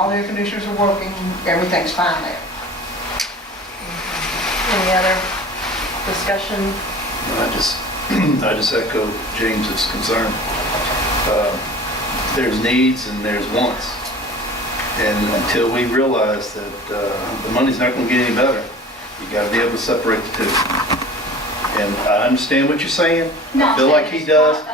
all the air conditioners are working, everything's fine there. Any other discussion? I just echo James's concern. There's needs and there's wants. And until we realize that the money's not going to get any better, you got to be able to separate the two. And I understand what you're saying. I feel like he does.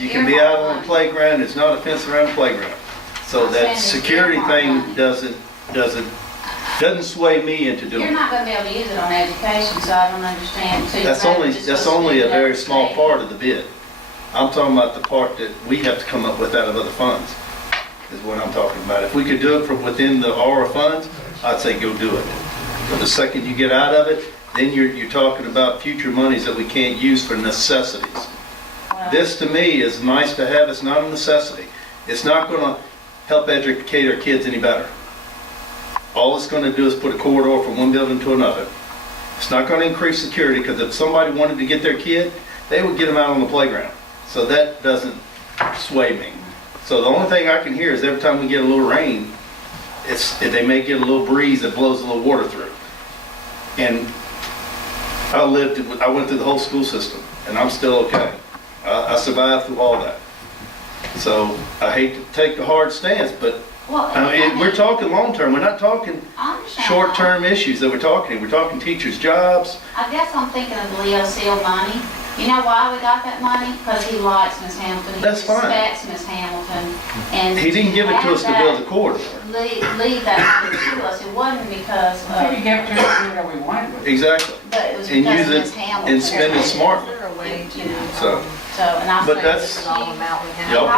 You can be out on the playground, it's not a fence around the playground. So that security thing doesn't sway me into doing You're it. not gonna be able to use it on education, so I don't understand. So That's only a very small part of the bid. I'm talking about the part that we have to come up with out of other funds, is what I'm talking about. If we could do it from within the ARA funds, I'd say go do it. But the second you get out of it, then you're talking about future monies that we can't use for necessities. This to me is nice to have, it's not a necessity. It's not gonna help educate our kids any better. All it's gonna do is put a corridor from one building to another. It's not gonna increase security, because if somebody wanted to get their kid, they would get them out on the playground. So that doesn't sway me. So the only thing I can hear is every time we get a little rain, they may get a little breeze that blows a little water through. And I went through the whole school system, and I'm still okay. I survived through all that. So I hate to take the hard stance, but we're talking long-term. We're not talking short-term issues that we're talking. We're talking teachers' jobs. I guess I'm thinking of the Leo Seal money. You know why we got that money? Because he likes Miss Hamilton. That's fine. He respects Miss Hamilton. And He didn't give it to us to build the corridor. Leave that money to us. It wasn't because We of, could give it to us whatever we wanted with it. Exactly. but it was And because use of it Miss Hamilton. and spend it Is smartly. there a way to, So, And I But say that's- this is all amount we have? Y'all-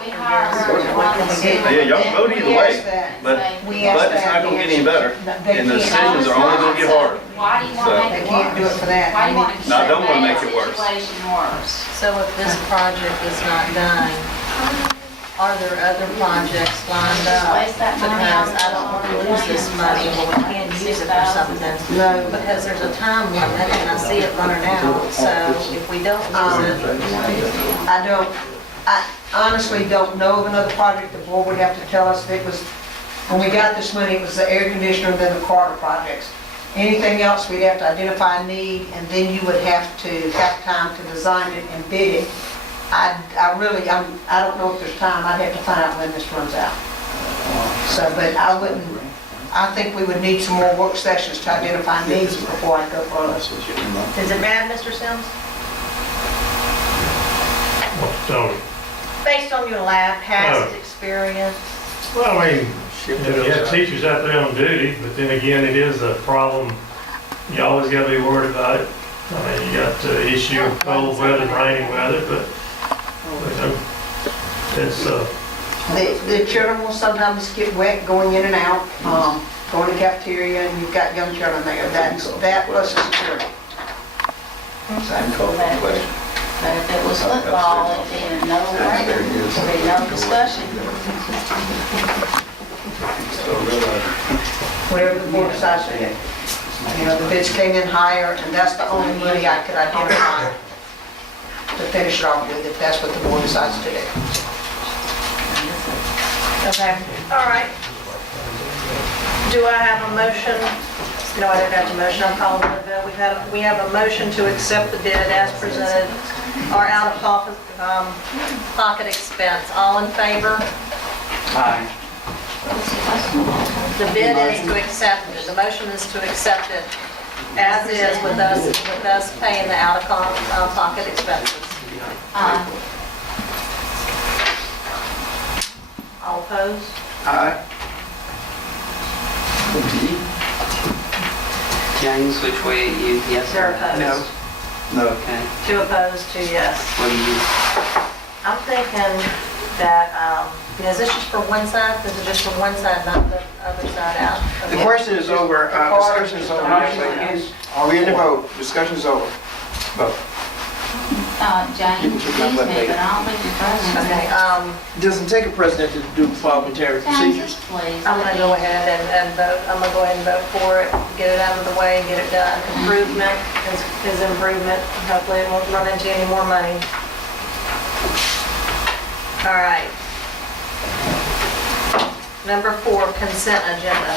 we hire her to run the school. yeah, y'all can vote either We way, asked that. but We asked it's not that, gonna get any and better. they And the can't. decisions are only gonna get harder. Why do you want So- to make They it can't do it worse? for that. Why do you want to No, I don't make wanna make that it worse. situation worse? So if this project is not done, are there other projects lined up? Waste that money on Because I don't want to lose this money when we can use it for something. No. Because there's a time limit and I see it running out, so if we don't use it, I honestly don't know of another project. The board would have to tell us if it was, when we got this money, it was the air conditioner and then the Carter projects. Anything else, we'd have to identify a need, and then you would have to have time to design it and bid it. I don't know if there's time. I'd have to find out when this runs out. So, but I think we would need some more work sessions to identify needs before I go further. is it bad, Mr. Sims? So, Based on your past experience, well, I mean, you have teachers out there on duty, but then again, it is a problem. You always gotta be worried about it. I mean, you got the issue of cold weather, rainy weather, but, you know, it's, The children will sometimes get wet going in and out, going to the cafeteria, and you've got young children there. That plus the security. But if it was football, it'd be no brainer, there'd be no discussion. Whatever the board decides to do. You know, the bids came in higher, and that's the only money I could identify to finish it off with, if that's what the board decides to do. okay, all right. Do I have a motion? No, I don't have a motion, I'm calling for the vote. We have a motion to accept the bid as presented, or out-of-pocket pocket expense. All in favor? The bid is to accept it, the motion is to accept it as is with us paying the out-of-pocket expenses. All opposed? James, which way you, yes? They're opposed. No. Okay. 2 opposed, 2 yes. What do you, I'm thinking that, is this just for one side? Is it just for one side, not the other side out? The question is over, discussion is over. Are we in the vote? Discussion is over. Vote. James, excuse me, but I don't think you're president. Okay, It doesn't take a president to do parliamentary James, procedures. just please. I'm gonna go ahead and vote, I'm gonna go ahead and vote for it, get it out of the way, get it done. Improvement is improvement, hopefully it won't run into any more money. All right. Number 4, consent agenda.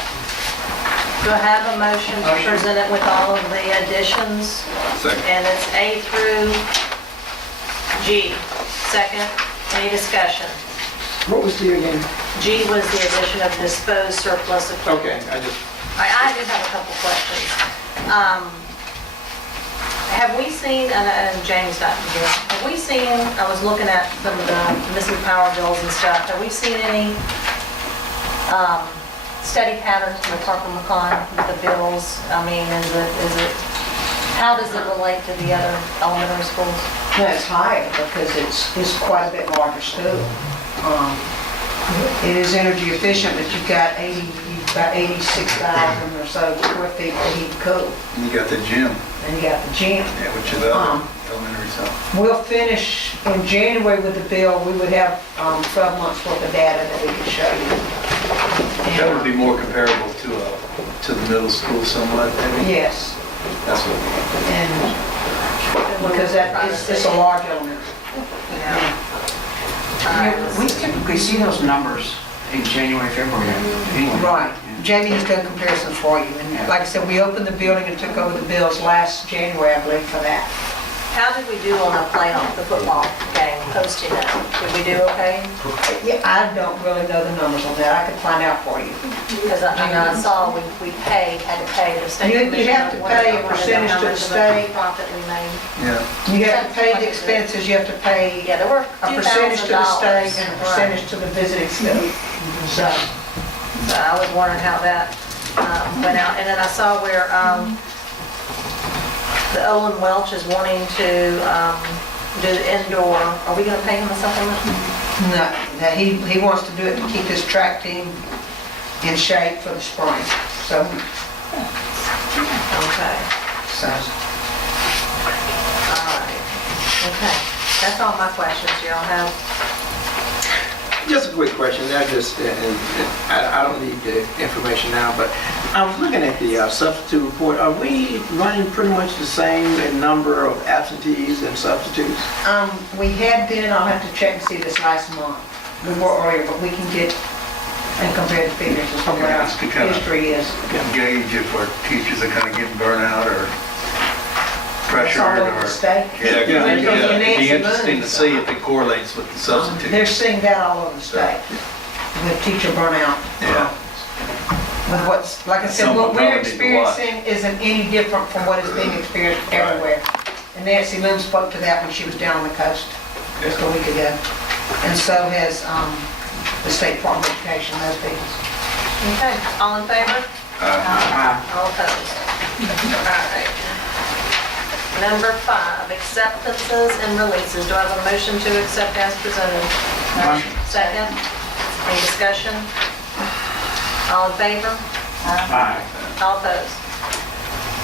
Do I have a motion to present it with all of the additions? Second. And it's A through G. Second, any discussion? What was the again? G was the addition of disposed surplus equipment. Okay, I do have a couple questions. Have we seen, and James got to this, have we seen, I was looking at some of the missing power bills and stuff, have we seen any steady patterns in the Parker McCon with the bills? I mean, is it, how does it relate to the other elementary schools? That's higher because it's quite a bit larger school. It is energy efficient, but you've got 86,000 or so square feet for heat and cool. And you got the gym, And you got the gym. yeah, which is other elementary stuff. We'll finish in January with the bill. We would have 12 months worth of data that we could show you. That would be more comparable to the middle school somewhat, maybe? Yes, That's what, and because it's a large element. We typically see those numbers in January, February anyway. Right. Jamie has done comparisons for you. And like I said, we opened the building and took over the bills last January, I believe, for that. How did we do on the playoff, the football game, hosting that? Did we do okay? Yeah, I don't really know the numbers on that. I could find out for you. Because I saw we had to pay the state You commission. have to pay a percentage to the state. Profit we made. yeah. You have to pay the expenses, you have to pay Yeah, there were a percentage to the state $2,000. and a percentage to the visiting school. So, So I was wondering how that went out. And then I saw where the Olin Welch is wanting to do the indoor. Are we going to pay him a supplement? no, that he wants to do it to keep his track team in shape for the spring. So, Okay, so, all right. Okay, that's all my questions. Y'all have, Just a quick question, I don't need the information now, but I was looking at the substitute report. Are we running pretty much the same in number of absentees and substitutes? we had been, I'll have to check and see this last month. We were earlier, but we can get and compare the figures as to what our Just to kind of- history is. Gauge if our teachers are kind of getting burnt out or It's pressured all over or. the state. Yeah, Yeah, it'd be Nancy interesting Moon. to see if it correlates with the They're substitutes. seeing that all over the state, with teacher burnout. Yeah. With what's, like I said, Something what we're probably need to watch. experiencing isn't any different from what is being experienced everywhere. And Nancy Moon spoke to that when she was down on the coast just a week ago. And so has the State Department of Education, those people. okay, all in favor? Ah, All opposed? All right. Number 5, acceptances and releases. Do I have a motion to accept as presented? Motion. Second? Any discussion? All in favor? Aye. All opposed?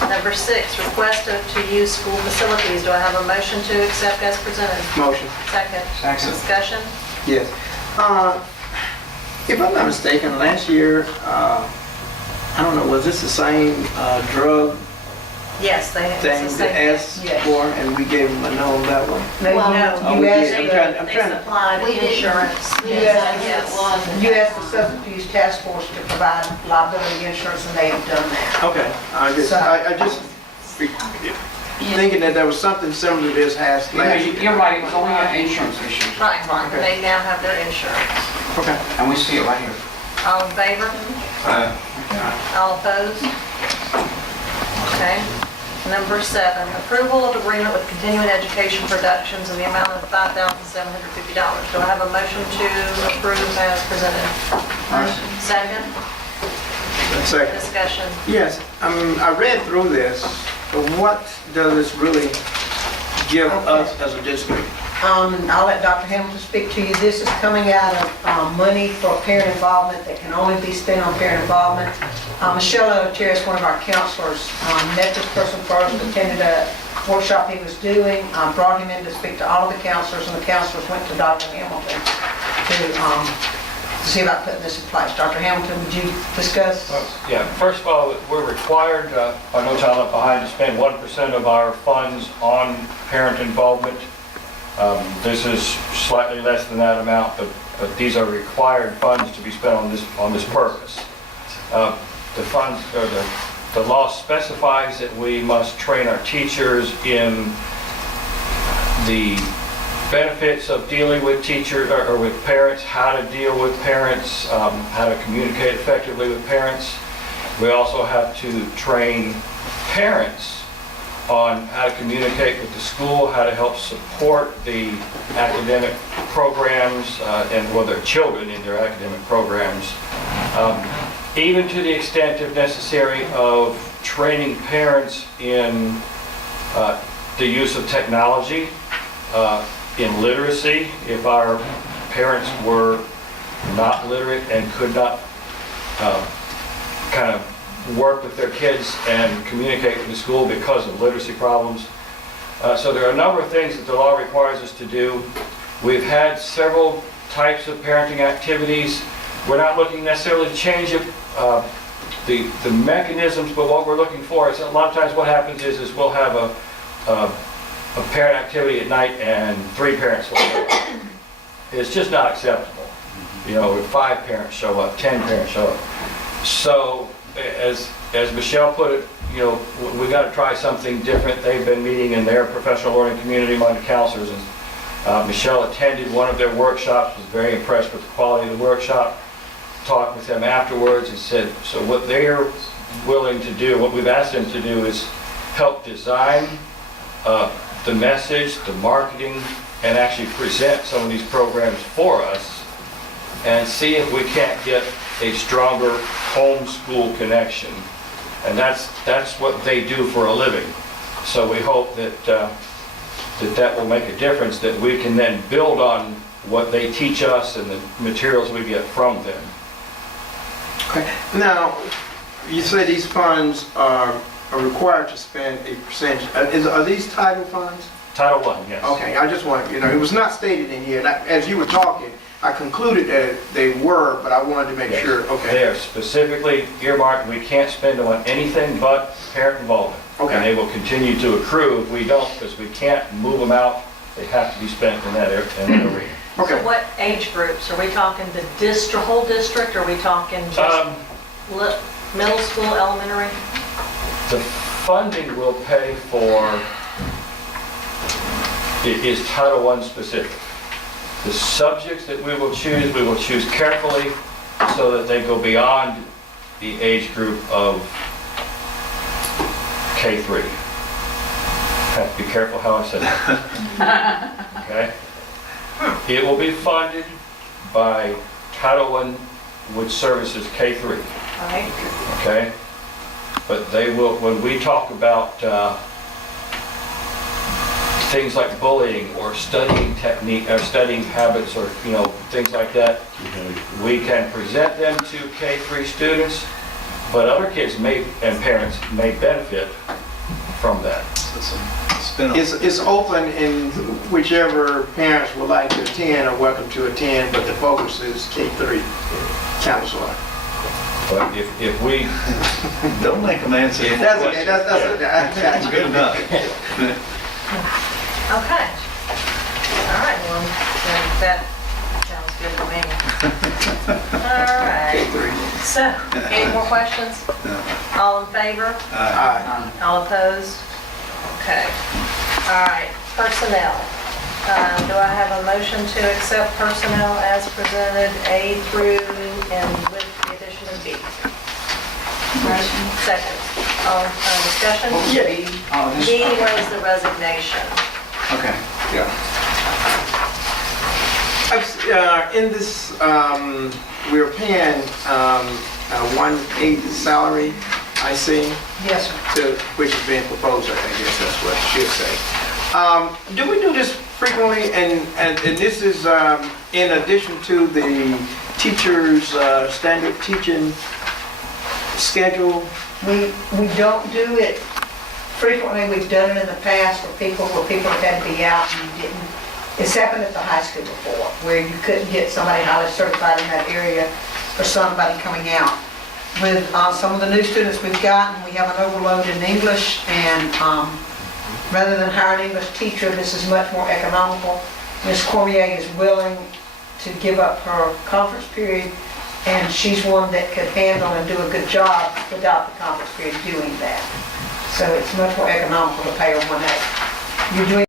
Number 6, request to use school facilities. Do I have a motion to accept as presented? Motion. Second? Second. Discussion? Yes. If I'm not mistaken, last year, I don't know, was this the same drug Yes, they thing it's the they same. asked Yes. for, and we gave them a no on that one? Well, No, Oh, you we asked did. the- I'm They trying to, supplied We did. insurance. Yes, it was. You asked the Substance Use Task Force to provide liability insurance, and they have done that. okay, I just thinking that there was something similar to this last year. You're right, it was only an insurance issue, Right, they now have their insurance. Okay. and we see it right here. All in favor? All opposed? Okay. Number 7, approval of agreement with Continuing Education Productions in the amount of $5,750. Do I have a motion to approve as presented? Second? Second. Discussion. Yes, I read through this, but what does this really give us as a district? And I'll let Dr. Hamilton speak to you. This is coming out of money for parent involvement that can only be spent on parent involvement. Michelle Oteris, one of our counselors, met this person first, attended a workshop he was doing, brought him in to speak to all of the counselors, and the counselors went to Dr. Hamilton to see about putting this in place. Dr. Hamilton, would you discuss? Yeah, first of all, we're required by No Child Left Behind to spend 1% of our funds on parent involvement. This is slightly less than that amount, but but these are required funds to be spent on this purpose. The funds, or the law specifies that we must train our teachers in the benefits of dealing with teachers or with parents, how to deal with parents, how to communicate effectively with parents. We also have to train parents on how to communicate with the school, how to help support the academic programs and well, their children in their academic programs. Even to the extent, if necessary, of training parents in the use of technology, in literacy. If our parents were not literate and could not kind of work with their kids and communicate with the school because of literacy problems. So there are a number of things that the law requires us to do. We've had several types of parenting activities. We're not looking necessarily to change it, the mechanisms, but what we're looking for is a lot of times what happens is we'll have a parent activity at night and 3 parents will show up. It's just not acceptable. You know, if 5 parents show up, 10 parents show up. So as Michelle put it, you know, we got to try something different. They've been meeting in their professional learning community among the counselors, and Michelle attended one of their workshops, was very impressed with the quality of the workshop, talked with them afterwards and said, so what they're willing to do, what we've asked them to do is help design the message, the marketing, and actually present some of these programs for us and see if we can't get a stronger homeschool connection. And that's what they do for a living. So we hope that that will make a difference, that we can then build on what they teach us and the materials we get from them. Okay. Now, you say these funds are required to spend a percentage. Are these title funds? Title I, yes. Okay, I just want, you know, it was not stated in here. And as you were talking, I concluded that they were, but I wanted to make Yes. sure. Okay. They are specifically earmarked. We can't spend them on anything but parent involvement. Okay. And they will continue to accrue if we don't, because we can't move them out. They have to be spent in that arena. So Okay. what age groups? Are we talking the whole district, or are we talking just middle school, elementary? The funding will pay for, it is Title I specific. The subjects that we will choose carefully so that they go beyond the age group of K-3. Have to be careful how I say that. Okay? It will be funded by Title I, which services K-3. All right. Okay? But they will, when we talk about things like bullying or studying technique, or studying habits, or, you know, things like that, we can present them to K-3 students, but other kids and parents may benefit from that. It's open, and whichever parents would like to attend are welcome to attend, but the focus is K-3 counselor. But if we, Don't make them answer. That's okay, that's Good enough. Okay. All right, well, then that sounds good to me. All right. K-3. So, any more questions? All in favor? Aye. All opposed? Okay. All right, personnel. Do I have a motion to accept personnel as presented, A through and with the addition of B? Motion. Second. All, discussion? B was the resignation. Okay, yeah. In this, we're paying 1/8 salary, I see, Yes, sir. which is being proposed, I guess that's what I should say. Do we do this frequently? And this is in addition to the teacher's standard teaching schedule? We don't do it frequently. We've done it in the past where people have had to be out and you didn't. It's happened at the high school before, where you couldn't get somebody highly certified in that area or somebody coming out. With some of the new students we've gotten, we have an overload in English, and rather than hire an English teacher, this is much more economical. Ms. Cormier is willing to give up her conference period, and she's one that could handle and do a good job without the conference period doing that. So it's much more economical to pay her 1/8. You're doing